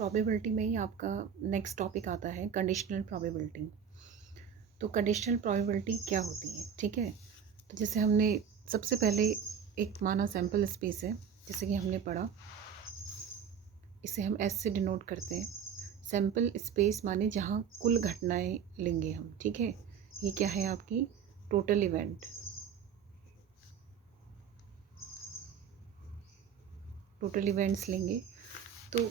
Probability में ही आपका next topic आता है कंडीशनल प्रोबेबिलिटी। तो कंडीशनल प्रोबेबिलिटी क्या होती है, ठीक है। तो जैसे हमने सबसे पहले एक माना सैम्पल स्पेस है, जैसे कि हमने पढ़ा, इसे हम एस से डिनोट करते हैं। सैम्पल स्पेस माने जहाँ कुल घटनाएं लेंगे हम, ठीक है। ये क्या है, आपकी टोटल इवेंट, टोटल इवेंट्स लेंगे। तो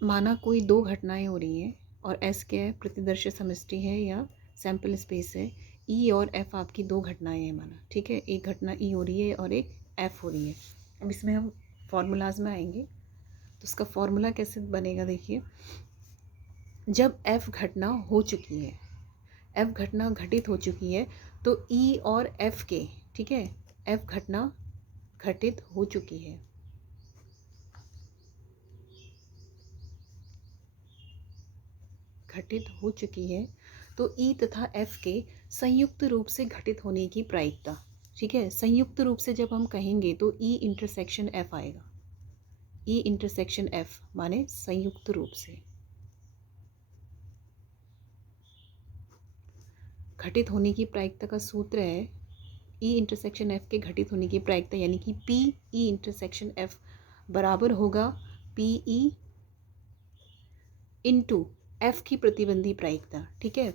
माना कोई दो घटनाएं हो रही हैं और एस क्या है, प्रतिदर्श समष्टि है या सैम्पल स्पेस है। ई और एफ आपकी दो घटनाएं हैं माना, ठीक है। एक घटना ई हो रही है और एक एफ हो रही है। अब इसमें हम फॉर्मूलाज में आएंगे। तो उसका फॉर्मूला कैसे बनेगा, देखिए। जब एफ घटना हो चुकी है, एफ घटना घटित हो चुकी है, तो ई और एफ के, ठीक है, एफ घटना घटित हो चुकी है, घटित हो चुकी है, तो ई तथा एफ के संयुक्त रूप से घटित होने की प्रायिकता, ठीक है। संयुक्त रूप से जब हम कहेंगे तो ई इंटरसेक्शन एफ आएगा। ई इंटरसेक्शन एफ माने संयुक्त रूप से घटित होने की प्रायिकता का सूत्र है ई इंटरसेक्शन एफ के घटित होने की प्रायिकता, यानी कि पी ई इंटरसेक्शन एफ बराबर होगा पी ई इंटू एफ की प्रतिबंधी प्रायिकता, ठीक है।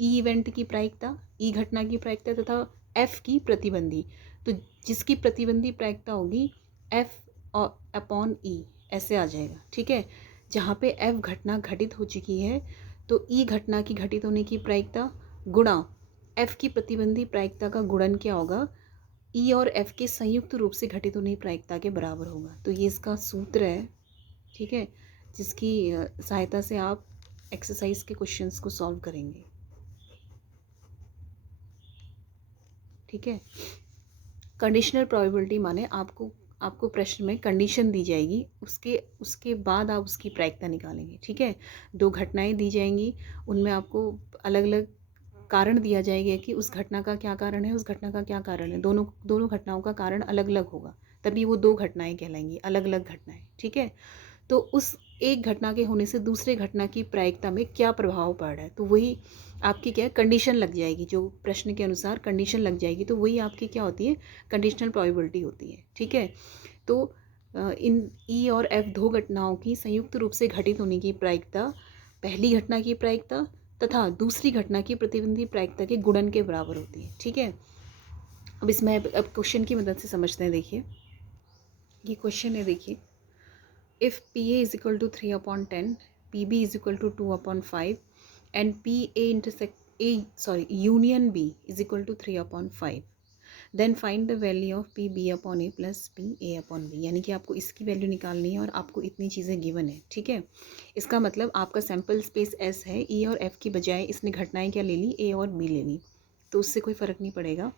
ई इवेंट की प्रायिकता, ई घटना की प्रायिकता तथा एफ की प्रतिबंधी। तो जिसकी प्रतिबंधी प्रायिकता होगी एफ और अपॉन ई, ऐसे आ जाएगा, ठीक है। जहाँ पे एफ घटना घटित हो चुकी है तो ई घटना की घटित होने की प्रायिकता गुणा एफ की प्रतिबंधी प्रायिकता का गुणन क्या होगा, ई और एफ के संयुक्त रूप से घटित होने की प्रायिकता के बराबर होगा। तो ये इसका सूत्र है, ठीक है, जिसकी सहायता से आप एक्सरसाइज के क्वेश्चंस को सॉल्व करेंगे, ठीक है। कंडीशनल प्रोबेबिलिटी माने आपको प्रश्न में कंडीशन दी जाएगी, उसके बाद आप उसकी प्रायिकता निकालेंगे, ठीक है। दो घटनाएं दी जाएंगी, उनमें आपको अलग अलग कारण दिया जाएगा कि उस घटना का क्या कारण है, उस घटना का क्या कारण है। दोनों दोनों घटनाओं का कारण अलग अलग होगा, तभी वो दो घटनाएं कहलाएंगी, अलग अलग घटनाएं, ठीक है। तो उस एक घटना के होने से दूसरे घटना की प्रायिकता में क्या प्रभाव पड़ रहा है, तो वही आपकी क्या है, कंडीशन लग जाएगी। जो प्रश्न के अनुसार कंडीशन लग जाएगी तो वही आपकी क्या होती है, कंडीशनल प्रोबेबिलिटी होती है, ठीक है। तो इन ई और एफ दो घटनाओं की संयुक्त रूप से घटित होने की प्रायिकता पहली घटना की प्रायिकता तथा दूसरी घटना की प्रतिबंधी प्रायिकता के गुणन के बराबर होती है, ठीक है। अब इसमें अब क्वेश्चन की मदद से समझते हैं। देखिए ये क्वेश्चन है, देखिए, if PA is equal to 3/10, PB is equal to 2/5 and union B is equal to 3/5, then find the value of PB/A plus PA/B। यानी कि आपको इसकी वैल्यू निकालनी है और आपको इतनी चीज़ें गिवन है, ठीक है। इसका मतलब आपका सैम्पल स्पेस S है, E और F की बजाय इसने घटनाएं क्या ले ली, A और B ले ली, तो उससे कोई फ़र्क नहीं पड़ेगा।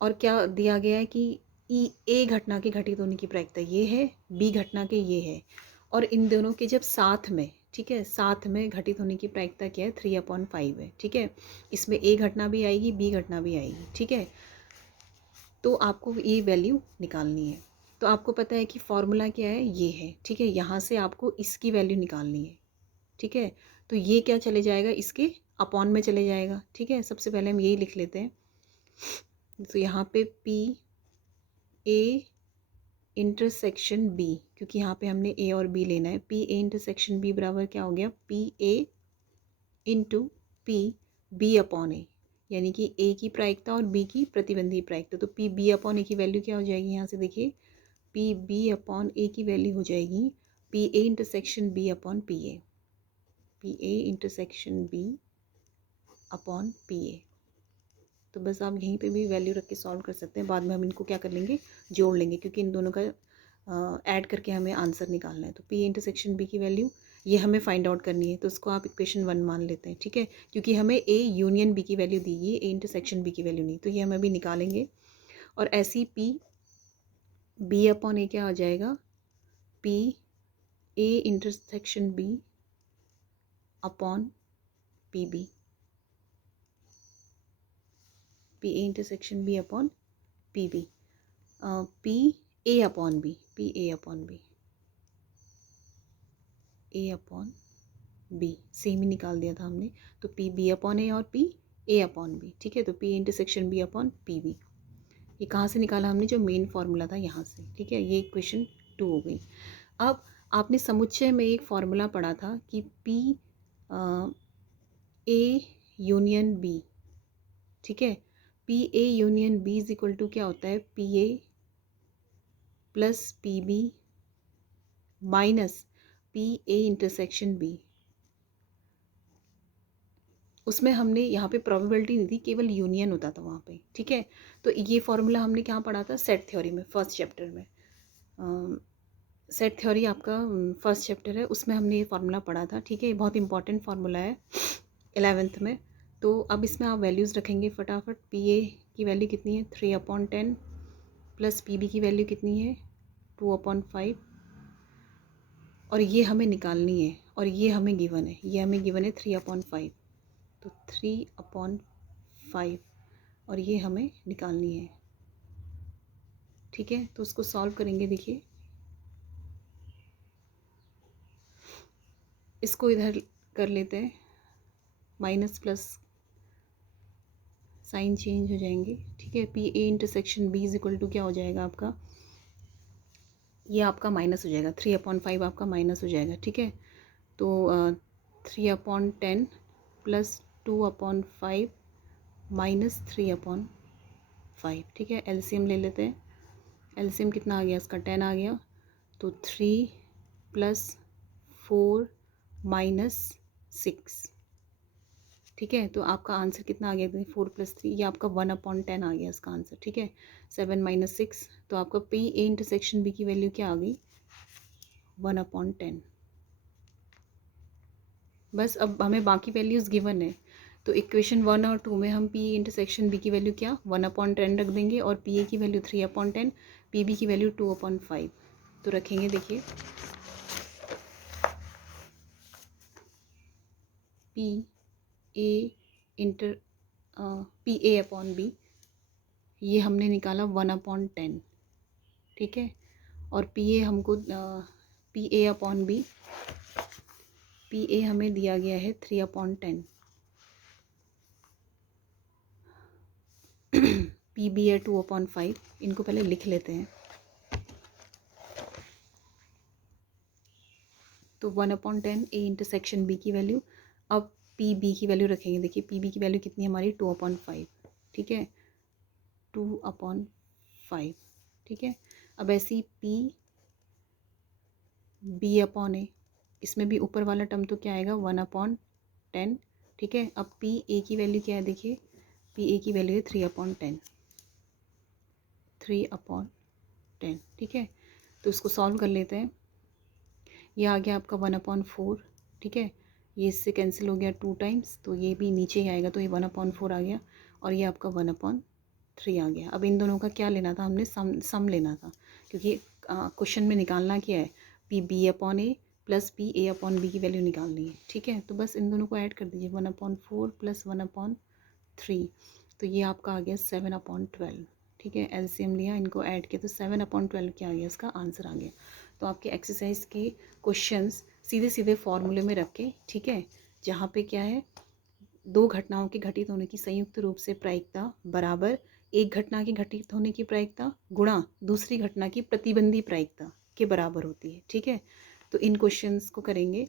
और क्या दिया गया है कि ए घटना के घटित होने की प्रायिकता ये है, बी घटना के ये है, और इन दोनों के जब साथ में, ठीक है, साथ में घटित होने की प्रायिकता क्या है, 3/5 है, ठीक है। इसमें ए घटना भी आएगी, बी घटना भी आएगी, ठीक है। तो आपको ये वैल्यू निकालनी है। तो आपको पता है कि फॉर्मूला क्या है, ये है, ठीक है। यहाँ से आपको इसकी वैल्यू निकालनी है, ठीक है। तो ये क्या चले जाएगा, इसके अपॉन में चले जाएगा, ठीक है। सबसे पहले हम यही लिख लेते हैं। तो यहाँ पे पी ए इंटरसेक्शन बी, क्योंकि यहाँ पे हमने ए और बी लेना है, पी ए इंटरसेक्शन बी बराबर क्या हो गया, P A into P B upon A, यानी कि ए की प्रायिकता और बी की प्रतिबंधी प्रायिकता। तो पी बी अपॉन ए की वैल्यू क्या हो जाएगी, यहाँ से देखिए, पी बी अपॉन ए की वैल्यू हो जाएगी P A intersection B upon P A, P A intersection B upon P A. तो बस आप यहीं पे भी वैल्यू रख के सॉल्व कर सकते हैं। बाद में हम इनको क्या कर लेंगे, जोड़ लेंगे, क्योंकि इन दोनों का ऐड करके हमें आंसर निकालना है। तो पी इंटरसेक्शन बी की वैल्यू ये हमें फाइंड आउट करनी है, तो उसको आप इक्वेशन 1 मान लेते हैं, ठीक है। क्योंकि हमें ए यूनियन बी की वैल्यू दी है, ए इंटरसेक्शन बी की वैल्यू नहीं, तो ये हम अभी निकालेंगे। और ऐसी पी बी अपॉन ए क्या आ जाएगा, P A intersection B upon P B, P A intersection B upon P B, P A upon B, P A upon B, A upon B, same ही निकाल दिया था हमने। तो पी बी अपॉन ए और पी ए अपॉन बी, ठीक है। तो P intersection B upon P B, ये कहाँ से निकाला हमने, जो मेन फार्मूला था यहाँ से, ठीक है। ये इक्वेशन 2 हो गई। अब आपने समुच्चय में एक फार्मूला पढ़ा था कि पी ए यूनियन बी, ठीक है। P A union B is equal to क्या होता है, P A plus P B minus P A intersection B. उसमें हमने यहाँ पे प्रोबेबिलिटी नहीं थी, केवल यूनियन होता था वहाँ पे, ठीक है। तो ये फॉर्मूला हमने क्या पढ़ा था, सेट थ्योरी में, फर्स्ट चैप्टर में। सेट थ्योरी आपका फर्स्ट चैप्टर है, उसमें हमने ये फार्मूला पढ़ा था, ठीक है। ये बहुत इंपॉर्टेंट फार्मूला है 11th में। तो अब इसमें आप वैल्यूज़ रखेंगे फटाफट। पी ए की वैल्यू कितनी है, 3/10 प्लस पी बी की वैल्यू कितनी है, 2/5, और ये हमें निकालनी है, और ये हमें गिवन है, ये हमें गिवन है 3/5। तो 3/5 और ये हमें निकालनी है, ठीक है। तो उसको सॉल्व करेंगे, देखिए इसको इधर कर लेते हैं, माइनस प्लस साइन चेंज हो जाएंगे, ठीक है। P A intersection B is equal to क्या हो जाएगा आपका, ये आपका माइनस हो जाएगा, 3/5 आपका माइनस हो जाएगा, ठीक है। तो 3/10 प्लस 2/5 माइनस 3/5, ठीक है। एलसीएम ले लेते हैं। एलसीएम कितना आ गया इसका, 10 आ गया। तो 3 + 4 - 6, ठीक है। तो आपका आंसर कितना आ गया, 4 + 3, ये आपका 1/10 आ गया इसका आंसर, ठीक है। 7 - 6, तो आपका पी ए इंटरसेक्शन बी की वैल्यू क्या आ गई, 1/10। बस अब हमें बाकी वैल्यूज़ गिवन है, तो इक्वेशन 1 और 2 में हम पी इंटरसेक्शन बी की वैल्यू क्या 1/10 रख देंगे, और पी ए की वैल्यू 3/10, पी बी की वैल्यू 2/5। तो रखेंगे, देखिए P A inter P A upon B, ये हमने निकाला 1/10, ठीक है। और पी ए हमको P A upon B, P A हमें दिया गया है 3/10, पी बी है 2/5। इनको पहले लिख लेते हैं। तो 1/10 ए इंटरसेक्शन बी की वैल्यू। अब पी बी की वैल्यू रखेंगे, देखिए पी बी की वैल्यू कितनी है हमारी, 2/5, ठीक है, 2/5, ठीक है। अब ऐसे ही पी बी अपॉन ए, इसमें भी ऊपर वाला टर्म तो क्या आएगा, 1/10, ठीक है। अब पी ए की वैल्यू क्या है, देखिए पी ए की वैल्यू है 3/10, 3/10, ठीक है। तो इसको सॉल्व कर लेते हैं। ये आ गया आपका 1/4, ठीक है। ये इससे कैंसिल हो गया 2 टाइम्स, तो ये भी नीचे ही आएगा, तो ये 1/4 आ गया, और ये आपका 1/3 आ गया। अब इन दोनों का क्या लेना था, हमने सम लेना था, क्योंकि क्वेश्चन में निकालना क्या है, P B upon A plus P A upon B की वैल्यू निकालनी है, ठीक है। तो बस इन दोनों को ऐड कर दीजिए, 1/4 + 1/3, तो ये आपका आ गया 7/12, ठीक है। एलसीएम लिया, इनको ऐड किया, तो 7/12 क्या आ गया, इसका आंसर आ गया। तो आपके एक्सरसाइज के क्वेश्चंस सीधे सीधे फॉर्मूले में रख के, ठीक है, जहाँ पे क्या है, दो घटनाओं के घटित होने की संयुक्त रूप से प्रायिकता बराबर एक घटना के घटित होने की प्रायिकता गुणा दूसरी घटना की प्रतिबंधी प्रायिकता के बराबर होती है, ठीक है। तो इन क्वेश्चंस को करेंगे।